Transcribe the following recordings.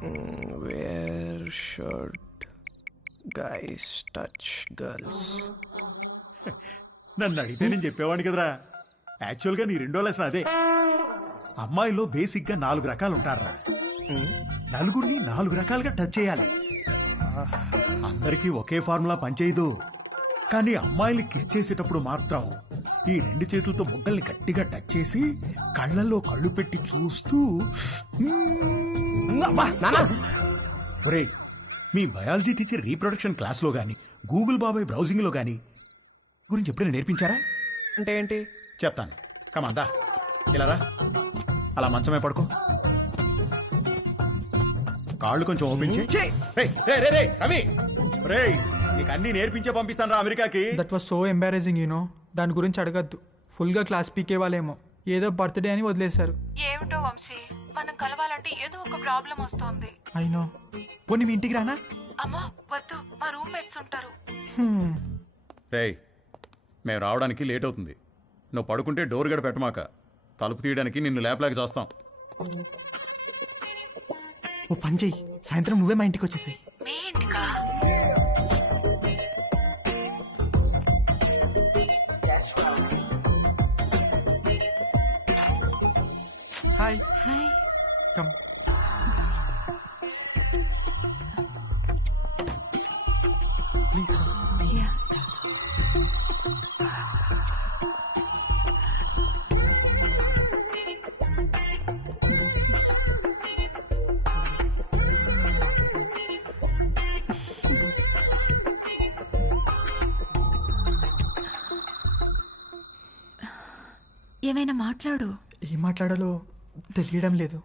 Where should guys touch girls? నన్ను అడిగితే నేను చెప్పేవాడిని కదరా. యాక్చువల్గా నీ రెండో లెసన్ అదే. అమ్మాయిలో బేసిక్గా 4 రకాలు ఉంటారా. నలుగురిని 4 రకాలుగా టచ్ చేయాలి. అందరికీ ఒకే ఫార్ములా పనిచేయదు. కానీ అమ్మాయిని కిస్ చేసేటప్పుడు మాత్రం ఈ 2 చేతులతో బుగ్గల్ని గట్టిగా టచ్ చేసి కళ్ళల్లో కళ్ళు పెట్టి చూస్తూ ఒరే, మీ బయాలజీ టీచర్ రీప్రొడక్షన్ క్లాస్లో గాని గూగుల్ బాబాయ్ బ్రౌజింగ్లో గాని గురించి ఎప్పుడైనా నేర్పించారా? అంటే ఏంటి చెప్తాను. కమాందా ఇలా రా. అలా మంచమే పడుకో. కాళ్ళు కొంచెం ఓపెన్ చేయి. రవి, రేయ్ నీకు అన్ని నేర్పించే పంపిస్తాను రా అమెరికాకి. That was so embracing you know. దాని గురించి అడగద్దు. ఫుల్గా క్లాస్ పీకే వాళ్ళేమో ఏదో బర్త్డే అని వదిలేశారు. ఏమిటో వంశీ, మనం కలవాలంటే ఏదో ఒక ప్రాబ్లం వస్తోంది. అయినో. పోనీ మీ ఇంటికి రానా? అమ్మో వద్దు, మా రూమ్మేట్స్ ఉంటారు. రేయ్ మేము రావడానికి లేట్ అవుతుంది. నువ్వు పడుకుంటే డోర్ గడ పెట్టమాక. తలుపు తీయడానికి నిన్ను లేపలేక చేస్తాం. ఓ పని చెయ్యి, సాయంత్రం నువ్వే మా ఇంటికి వచ్చేసాయి. మీ ఇంటికా? Hi hi. Come. Please. Yeah. ఏమైనా మాట్లాడు. ఏం మాట్లాడాలో తెలియడం లేదు.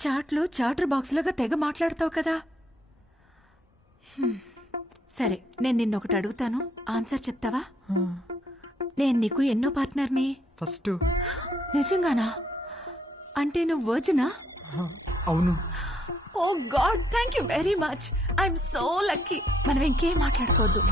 చాట్లు చాటర్ బాక్స్లాగా తెగ మాట్లాడతావు కదా. సరే, నేను నిన్నొకటి అడుగుతాను, ఆన్సర్ చెప్తావా? నేను నీకు ఎన్నో పార్ట్నర్ని? ఫస్ట్. నిజంగానా? అంటే నువ్వు వర్జినా? అవును. Oh god, thank you very much. I'm so lucky. మనం ఇంకేం మాట్లాడుకోవద్దు.